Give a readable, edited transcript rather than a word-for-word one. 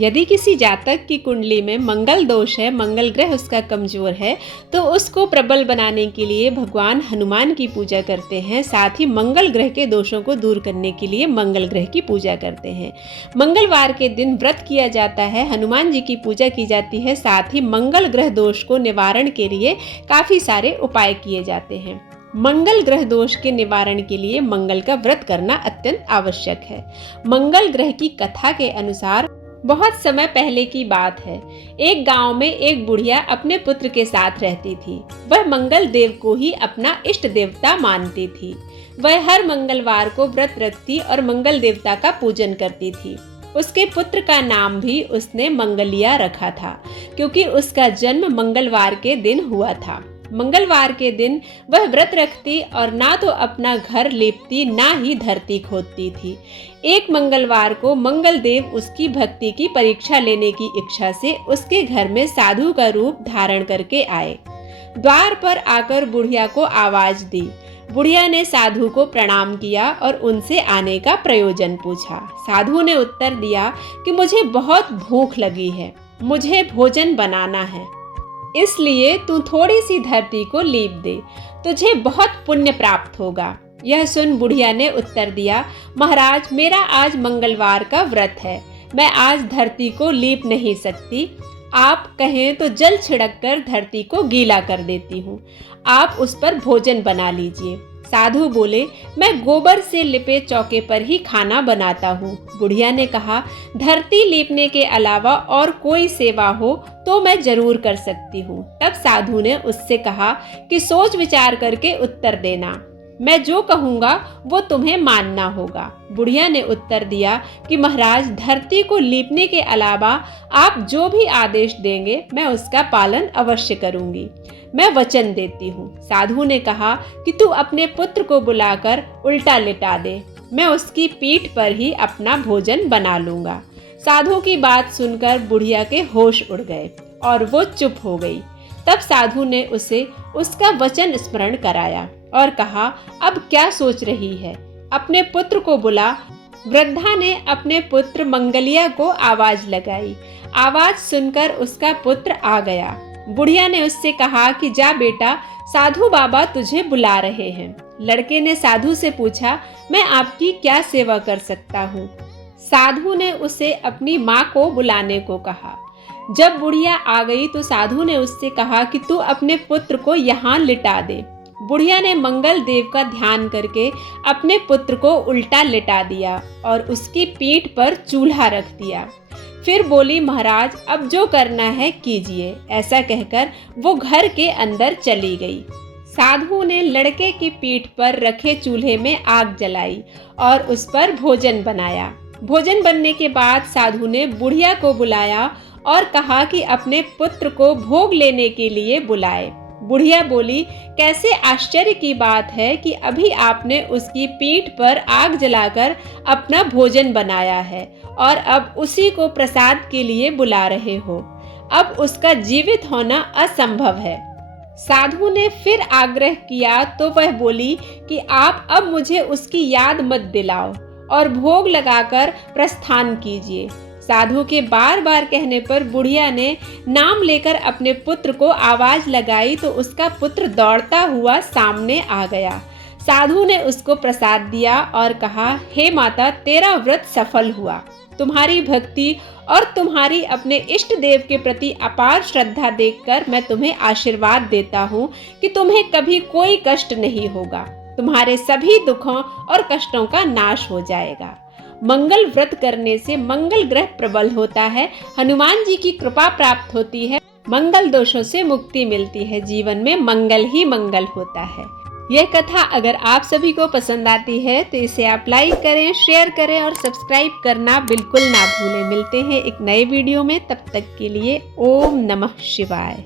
यदि किसी जातक की कुंडली में मंगल दोष है, मंगल ग्रह उसका कमजोर है, तो उसको प्रबल बनाने के लिए भगवान हनुमान की पूजा करते हैं। साथ ही मंगल ग्रह के दोषों को दूर करने के लिए मंगल ग्रह की पूजा करते हैं। मंगलवार के दिन व्रत किया जाता है, हनुमान जी की पूजा की जाती है। साथ ही मंगल ग्रह दोष को निवारण के लिए काफी सारे उपाय किए जाते हैं। मंगल ग्रह दोष के निवारण के लिए मंगल का व्रत करना अत्यंत आवश्यक है। मंगल ग्रह की कथा के अनुसार बहुत समय पहले की बात है। एक गांव में एक बुढ़िया अपने पुत्र के साथ रहती थी। वह मंगल देव को ही अपना इष्ट देवता मानती थी। वह हर मंगलवार को व्रत रखती और मंगल देवता का पूजन करती थी। उसके पुत्र का नाम भी उसने मंगलिया रखा था, क्योंकि उसका जन्म मंगलवार के दिन हुआ था। मंगलवार के दिन वह व्रत रखती और ना तो अपना घर लेपती, ना ही धरती खोदती थी। एक मंगलवार को मंगल देव उसकी भक्ति की परीक्षा लेने की इच्छा से उसके घर में साधु का रूप धारण करके आए। द्वार पर आकर बुढ़िया को आवाज दी। बुढ़िया ने साधु को प्रणाम किया और उनसे आने का प्रयोजन पूछा। साधु ने उत्तर दिया कि मुझे बहुत भूख लगी है, मुझे भोजन बनाना है, इसलिए तू थोड़ी सी धरती को लीप दे, तुझे बहुत पुण्य प्राप्त होगा। यह सुन बुढ़िया ने उत्तर दिया, महाराज मेरा आज मंगलवार का व्रत है, मैं आज धरती को लीप नहीं सकती। आप कहें तो जल छिड़ककर धरती को गीला कर देती हूँ, आप उस पर भोजन बना लीजिए। साधु बोले, मैं गोबर से लिपे चौके पर ही खाना बनाता हूँ। बुढ़िया ने कहा, धरती लीपने के अलावा और कोई सेवा हो तो मैं जरूर कर सकती हूँ। तब साधु ने उससे कहा कि सोच विचार करके उत्तर देना, मैं जो कहूँगा वो तुम्हें मानना होगा। बुढ़िया ने उत्तर दिया कि महाराज धरती को लीपने के अलावा आप जो भी आदेश देंगे मैं उसका पालन अवश्य करूँगी, मैं वचन देती हूँ। साधु ने कहा कि तू अपने पुत्र को बुलाकर उल्टा लिटा दे, मैं उसकी पीठ पर ही अपना भोजन बना लूँगा। साधु की बात सुनकर बुढ़िया के होश उड़ गए और वो चुप हो गई। तब साधु ने उसे उसका वचन स्मरण कराया और कहा, अब क्या सोच रही है, अपने पुत्र को बुला। वृद्धा ने अपने पुत्र मंगलिया को आवाज लगाई। आवाज सुनकर उसका पुत्र आ गया। बुढ़िया ने उससे कहा कि जा बेटा, साधु बाबा तुझे बुला रहे हैं। लड़के ने साधु से पूछा, मैं आपकी क्या सेवा कर सकता हूँ? साधु ने उसे अपनी माँ को बुलाने को कहा। जब बुढ़िया आ गई तो साधु ने उससे कहा कि तू अपने पुत्र को यहाँ लिटा दे। बुढ़िया ने मंगल देव का ध्यान करके अपने पुत्र को उल्टा लिटा दिया और उसकी पीठ पर चूल्हा रख दिया। फिर बोली, महाराज अब जो करना है कीजिए। ऐसा कहकर वो घर के अंदर चली गई। साधु ने लड़के की पीठ पर रखे चूल्हे में आग जलाई और उस पर भोजन बनाया। भोजन बनने के बाद साधु ने बुढ़िया को बुलाया और कहा कि अपने पुत्र को भोग लेने के लिए बुलाए। बुढ़िया बोली, कैसे आश्चर्य की बात है कि अभी आपने उसकी पीठ पर आग जलाकर अपना भोजन बनाया है और अब उसी को प्रसाद के लिए बुला रहे हो। अब उसका जीवित होना असंभव है। साधु ने फिर आग्रह किया तो वह बोली कि आप अब मुझे उसकी याद मत दिलाओ और भोग लगाकर प्रस्थान कीजिए। साधु के बार बार कहने पर बुढ़िया ने नाम लेकर अपने पुत्र को आवाज लगाई तो उसका पुत्र दौड़ता हुआ सामने आ गया। साधु ने उसको प्रसाद दिया और कहा, हे माता, तेरा व्रत सफल हुआ। तुम्हारी भक्ति और तुम्हारी अपने इष्ट देव के प्रति अपार श्रद्धा देखकर मैं तुम्हें आशीर्वाद देता हूँ कि तुम्हें कभी कोई कष्ट नहीं होगा, तुम्हारे सभी दुखों और कष्टों का नाश हो जाएगा। मंगल व्रत करने से मंगल ग्रह प्रबल होता है, हनुमान जी की कृपा प्राप्त होती है, मंगल दोषों से मुक्ति मिलती है, जीवन में मंगल ही मंगल होता है। यह कथा अगर आप सभी को पसंद आती है तो इसे आप लाइक करें, शेयर करें और सब्सक्राइब करना बिल्कुल ना भूलें। मिलते हैं एक नए वीडियो में, तब तक के लिए ओम नमः शिवाय।